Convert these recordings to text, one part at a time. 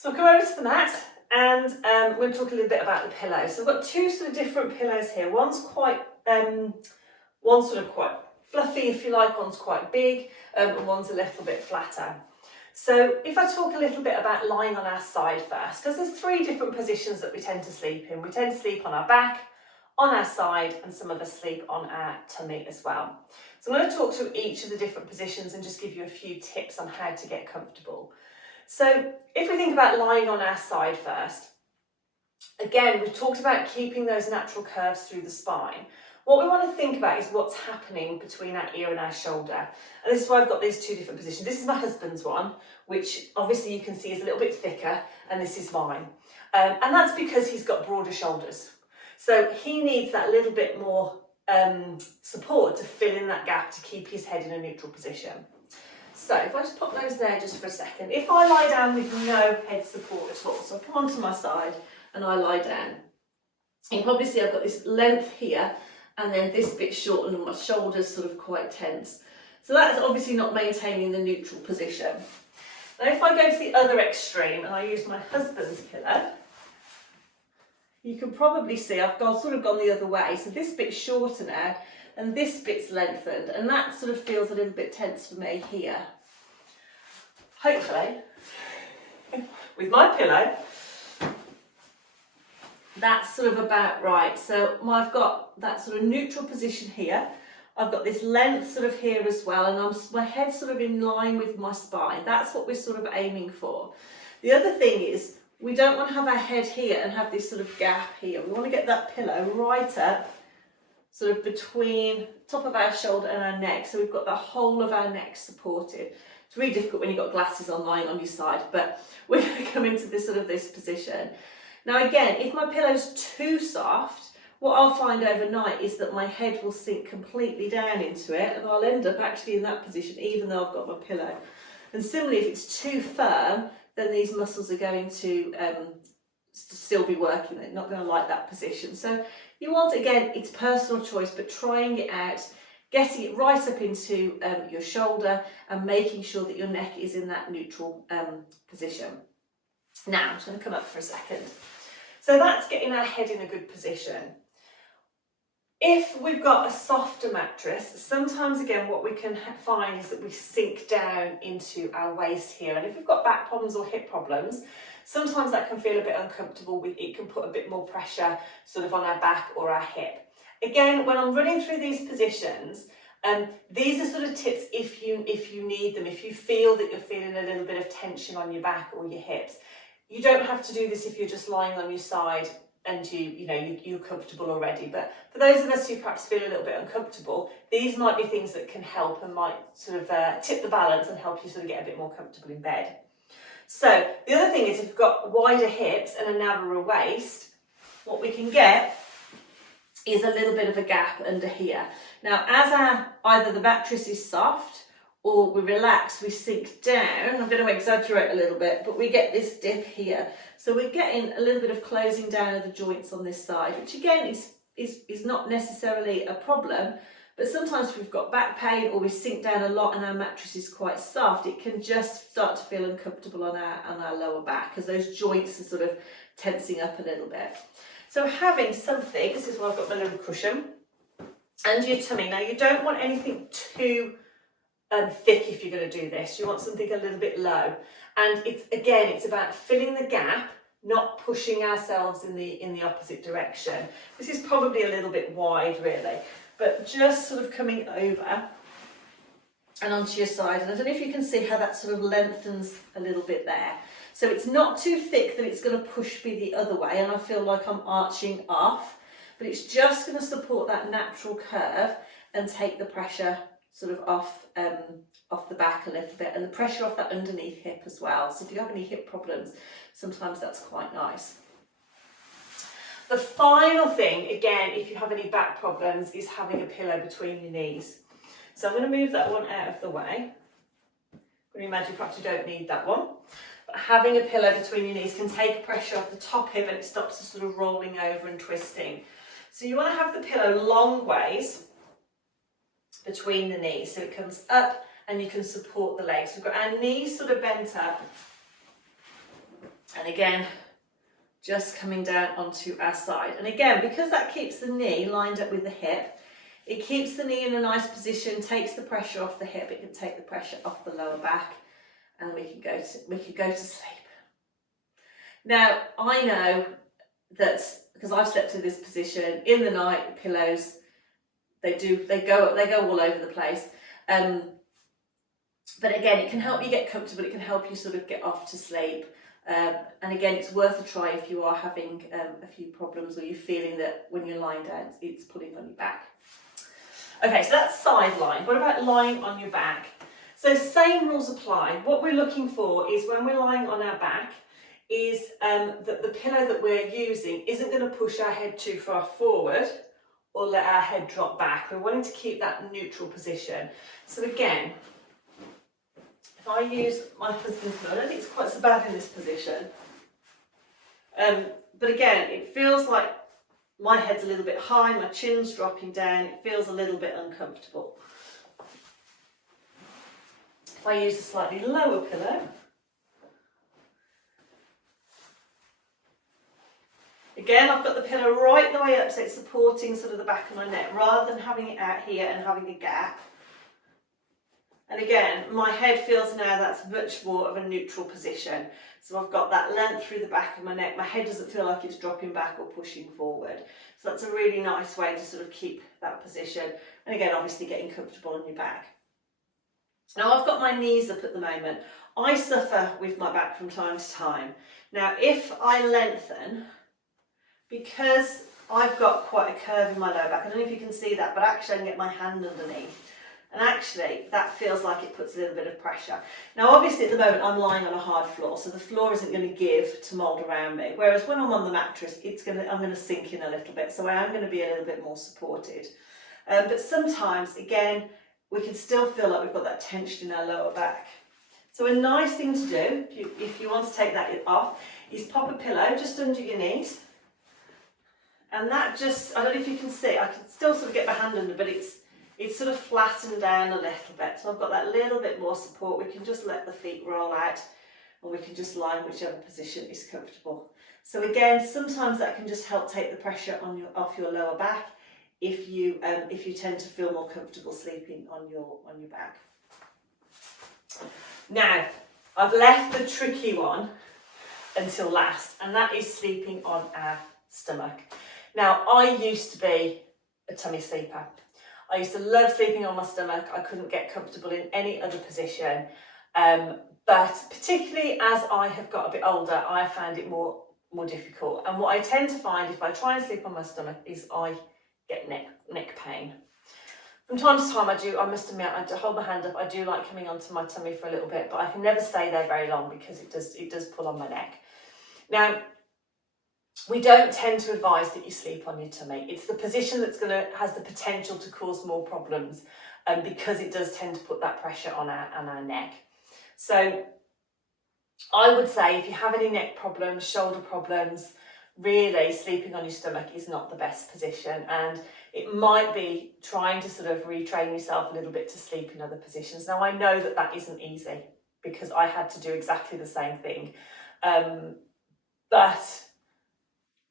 So I'll come over to the mat and we're going to talk a little bit about the pillow. So I've got two sort of different pillows here. One's quite, one's sort of quite fluffy, if you like, one's quite big, and one's a little bit flatter. So if I talk a little bit about lying on our side first, because there's three different positions that we tend to sleep in. We tend to sleep on our back, on our side, and some of us sleep on our tummy as well. So I'm going to talk through each of the different positions and just give you a few tips on how to get comfortable. So if we think about lying on our side first, again, we've talked about keeping those natural curves through the spine. What we want to think about is what's happening between our ear and our shoulder. And this is why I've got these two different positions. This is my husband's one, which obviously you can see is a little bit thicker, and this is mine. And that's because he's got broader shoulders. So he needs that little bit more support to fill in that gap to keep his head in a neutral position. So if I just pop those there just for a second, if I lie down with no head support at all, so I come onto my side and I lie down, you can probably see I've got this length here and then this bit shortened and my shoulders sort of quite tense. So that is obviously not maintaining the neutral position. Now if I go to the other extreme and I use my husband's pillow, you can probably see I've sort of gone the other way. So this bit's shorter now and this bit's lengthened, and that sort of feels a little bit tense for me here. Hopefully, with my pillow, that's sort of about right. So I've got that sort of neutral position here. I've got this length sort of here as well, and my head's sort of in line with my spine. That's what we're sort of aiming for. The other thing is, we don't want to have our head here and have this sort of gap here. We want to get that pillow right up, sort of between top of our shoulder and our neck, so we've got the whole of our neck supported. It's really difficult when you've got glasses on lying on your side, but we're going to come into this sort of this position. Now again, if my pillow's too soft, what I'll find overnight is that my head will sink completely down into it and I'll end up actually in that position even though I've got my pillow. And similarly, if it's too firm, then these muscles are going to still be working. They're not going to like that position. So you want, again, it's personal choice, but trying it out, getting it right up into your shoulder and making sure that your neck is in that neutral position. Now, I'm just going to come up for a second. So that's getting our head in a good position. If we've got a softer mattress, sometimes again what we can find is that we sink down into our waist here, and if we've got back problems or hip problems, sometimes that can feel a bit uncomfortable. It can put a bit more pressure sort of on our back or our hip. Again, when I'm running through these positions, these are sort of tips if you need them, if you feel that you're feeling a little bit of tension on your back or your hips. You don't have to do this if you're just lying on your side and you're comfortable already, but for those of us who perhaps feel a little bit uncomfortable, these might be things that can help and might sort of tip the balance and help you sort of get a bit more comfortable in bed. So the other thing is, if you've got wider hips and a narrower waist, what we can get is a little bit of a gap under here. Now as either the mattress is soft or we relax, we sink down. I'm going to exaggerate a little bit, but we get this dip here. So we're getting a little bit of closing down of the joints on this side, which again is not necessarily a problem, but sometimes if we've got back pain or we sink down a lot and our mattress is quite soft, it can just start to feel uncomfortable on our lower back as those joints are sort of tensing up a little bit. So having something, this is why I've got my little cushion, and your tummy. Now you don't want anything too thick if you're going to do this. You want something a little bit low, and it's about filling the gap, not pushing ourselves in the opposite direction. This is probably a little bit wide really, but just sort of coming over and onto your side. And I don't know if you can see how that sort of lengthens a little bit there. So it's not too thick that it's going to push me the other way and I feel like I'm arching off, but it's just going to support that natural curve and take the pressure sort of off the back a little bit, and the pressure off that underneath hip as well. So if you have any hip problems, sometimes that's quite nice. The final thing, again, if you have any back problems, is having a pillow between your knees. So I'm going to move that one out of the way. Can you imagine perhaps you don't need that one, but having a pillow between your knees can take pressure off the top hip and it stops it sort of rolling over and twisting. So you want to have the pillow long ways between the knees, so it comes up and you can support the legs. We've got our knees sort of bent up And again, just coming down onto our side. And again, because that keeps the knee lined up with the hip, it keeps the knee in a nice position, takes the pressure off the hip, it can take the pressure off the lower back, and we can go to sleep. Now, I know that because I've slept in this position in the night, the pillows, they go all over the place. But again, it can help you get comfortable, it can help you sort of get off to sleep. And again, it's worth a try if you are having a few problems or you're feeling that when you're lying down, it's pulling on your back. Okay, so that's side lying. What about lying on your back? So same rules apply. What we're looking for is when we're lying on our back is that the pillow that we're using isn't going to push our head too far forward or let our head drop back. We're wanting to keep that neutral position. So again, if I use my husband's pillow, I don't think it's quite so bad in this position. But again, it feels like my head's a little bit high, my chin's dropping down, it feels a little bit uncomfortable. If I use a slightly lower pillow, again, I've got the pillow right the way up so it's supporting sort of the back of my neck rather than having it out here and having a gap. And again, my head feels now that's much more of a neutral position. So I've got that length through the back of my neck. My head doesn't feel like it's dropping back or pushing forward. So that's a really nice way to sort of keep that position. And again, obviously getting comfortable on your back. Now I've got my knees up at the moment. I suffer with my back from time to time. Now if I lengthen, because I've got quite a curve in my lower back, I don't know if you can see that, but actually I can get my hand underneath. And actually, that feels like it puts a little bit of pressure. Now, obviously, at the moment, I'm lying on a hard floor, so the floor isn't going to give to mould around me. Whereas when I'm on the mattress, I'm going to sink in a little bit, so I am going to be a little bit more supported. But sometimes, again, we can still feel like we've got that tension in our lower back. So a nice thing to do, if you want to take that off, is pop a pillow just under your knees. And that just, I don't know if you can see, I can still sort of get my hand under, but it's sort of flattened down a little bit. So I've got that little bit more support. We can just let the feet roll out and we can just lie in whichever position is comfortable. So again, sometimes that can just help take the pressure off your lower back if you tend to feel more comfortable sleeping on your back. Now, I've left the tricky one until last, and that is sleeping on our stomach. Now, I used to be a tummy sleeper. I used to love sleeping on my stomach. I couldn't get comfortable in any other position. But particularly as I have got a bit older, I found it more difficult. And what I tend to find if I try and sleep on my stomach is I get neck pain. From time to time I must admit, I hold my hand up, I do like coming onto my tummy for a little bit, but I can never stay there very long because it does pull on my neck. Now, we don't tend to advise that you sleep on your tummy. It's the position that's has the potential to cause more problems because it does tend to put that pressure on our neck. So I would say if you have any neck problems, shoulder problems, really sleeping on your stomach is not the best position, and it might be trying to sort of retrain yourself a little bit to sleep in other positions. Now I know that isn't easy because I had to do exactly the same thing, but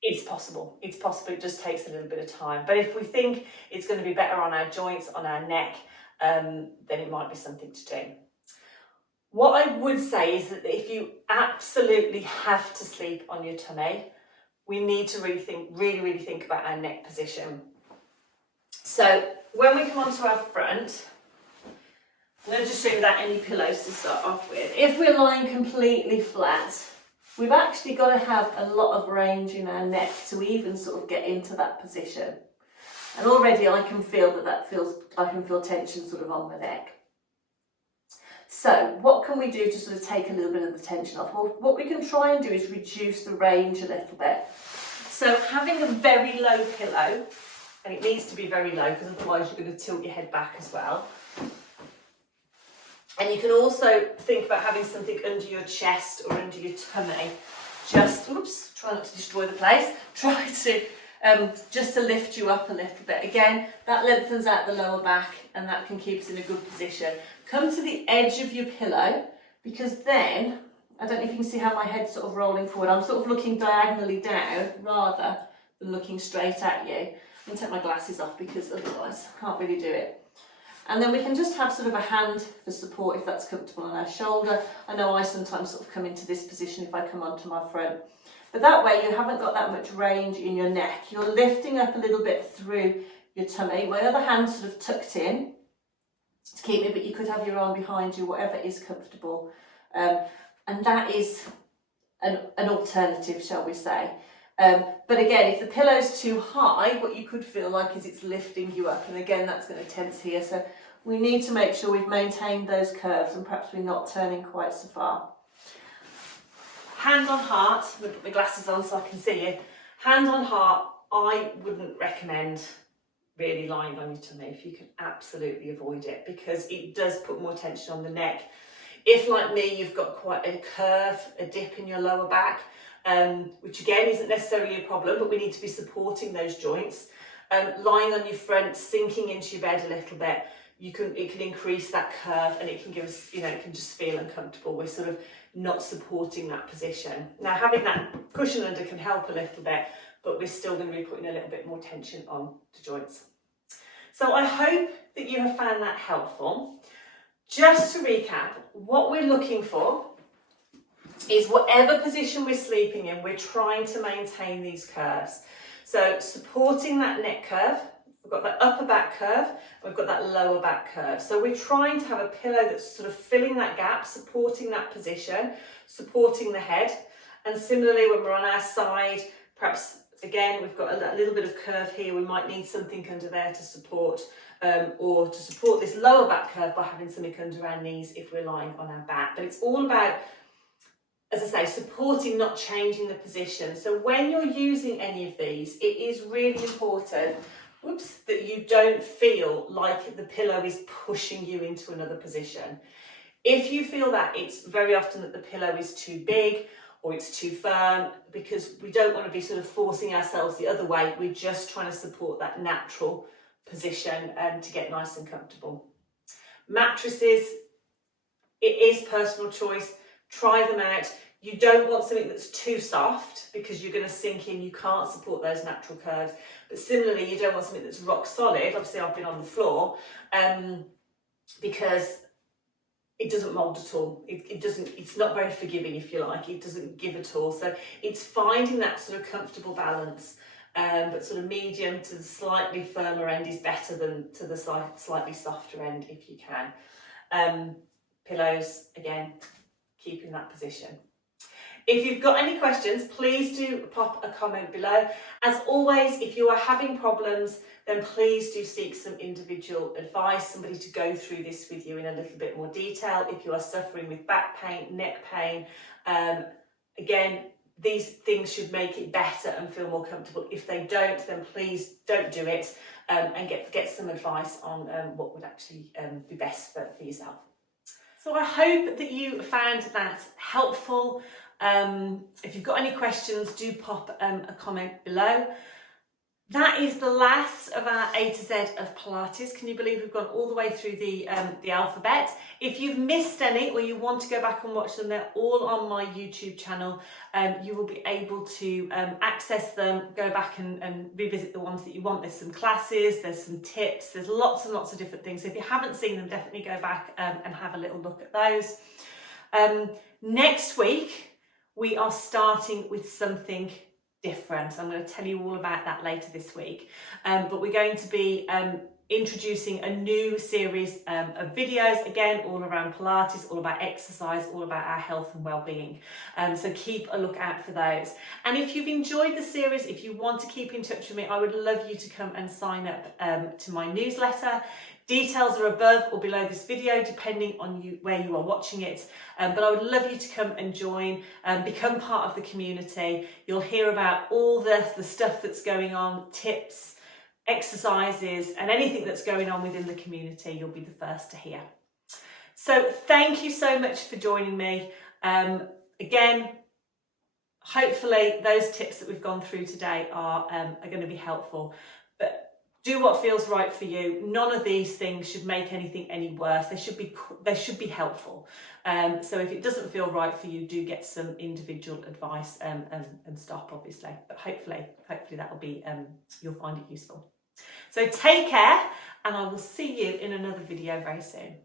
it's possible. It's possible. It just takes a little bit of time. But if we think it's going to be better on our joints, on our neck, then it might be something to do. What I would say is that if you absolutely have to sleep on your tummy, we need to really think about our neck position. So when we come onto our front, I'm going to just show you without any pillows to start off with. If we're lying completely flat, we've actually got to have a lot of range in our neck to even sort of get into that position. And already I can feel I can feel tension sort of on my neck. So what can we do to sort of take a little bit of the tension off? Well, what we can try and do is reduce the range a little bit. So having a very low pillow, and it needs to be very low because otherwise you're going to tilt your head back as well. And you can also think about having something under your chest or under your tummy. Just, try not to destroy the place. Try to, just to lift you up a little bit. Again, that lengthens out the lower back and that can keep us in a good position. Come to the edge of your pillow because then, I don't know if you can see how my head's sort of rolling forward. I'm sort of looking diagonally down rather than looking straight at you. I'm going to take my glasses off because otherwise I can't really do it. And then we can just have sort of a hand for support if that's comfortable on our shoulder. I know I sometimes sort of come into this position if I come onto my front. But that way you haven't got that much range in your neck. You're lifting up a little bit through your tummy. My other hand's sort of tucked in to keep me, but you could have your arm behind you, whatever is comfortable. And that is an alternative, shall we say. But again, if the pillow's too high, what you could feel like is it's lifting you up. And again, that's going to tense here. So we need to make sure we've maintained those curves and perhaps we're not turning quite so far. Hand on heart, I'm going to put my glasses on so I can see you. Hand on heart, I wouldn't recommend really lying on your tummy if you can absolutely avoid it, because it does put more tension on the neck. If, like me, you've got quite a curve, a dip in your lower back, which again isn't necessarily a problem, but we need to be supporting those joints. Lying on your front, sinking into your bed a little bit, it can increase that curve and it can give us, it can just feel uncomfortable. We're sort of not supporting that position. Now, having that cushion under can help a little bit, but we're still going to be putting a little bit more tension on the joints. So I hope that you have found that helpful. Just to recap, what we're looking for is whatever position we're sleeping in, we're trying to maintain these curves. So supporting that neck curve, we've got that upper back curve, we've got that lower back curve. So we're trying to have a pillow that's sort of filling that gap, supporting that position, supporting the head. And similarly, when we're on our side, perhaps again, we've got a little bit of curve here, we might need something under there to support, or to support this lower back curve by having something under our knees if we're lying on our back. But it's all about, as I say, supporting, not changing the position. So when you're using any of these, it is really important, that you don't feel like the pillow is pushing you into another position. If you feel that, it's very often that the pillow is too big or it's too firm, because we don't want to be sort of forcing ourselves the other way. We're just trying to support that natural position to get nice and comfortable. Mattresses, it is personal choice. Try them out. You don't want something that's too soft because you're going to sink in, you can't support those natural curves. But similarly, you don't want something that's rock solid. Obviously, I've been on the floor because it doesn't mould at all. It's not very forgiving, if you like. It doesn't give at all. So it's finding that sort of comfortable balance, but sort of medium to the slightly firmer end is better than to the slightly softer end if you can. Pillows, again, keep in that position. If you've got any questions, please do pop a comment below. As always, if you are having problems, then please do seek some individual advice, somebody to go through this with you in a little bit more detail. If you are suffering with back pain, neck pain, again, these things should make it better and feel more comfortable. If they don't, then please don't do it, and get some advice on what would actually be best for yourself. So I hope that you found that helpful. If you've got any questions, do pop a comment below. That is the last of our A to Z of Pilates. Can you believe we've gone all the way through the alphabet? If you've missed any or you want to go back and watch them, they're all on my YouTube channel. You will be able to access them, go back and revisit the ones that you want. There's some classes, there's some tips, there's lots and lots of different things. So if you haven't seen them, definitely go back and have a little look at those. Next week, we are starting with something different. I'm going to tell you all about that later this week. But we're going to be introducing a new series of videos, again, all around Pilates, all about exercise, all about our health and well-being. So keep a look out for those. And if you've enjoyed the series, if you want to keep in touch with me, I would love you to come and sign up to my newsletter. Details are above or below this video, depending on where you are watching it. But I would love you to come and join, become part of the community. You'll hear about all the stuff that's going on, tips, exercises, and anything that's going on within the community. You'll be the first to hear. So thank you so much for joining me. Again, hopefully those tips that we've gone through today are going to be helpful. But Do what feels right for you. None of these things should make anything any worse. They should be helpful. So if it doesn't feel right for you, do get some individual advice and stop, obviously. But hopefully that will be you'll find it useful. So take care, and I will see you in another video very soon.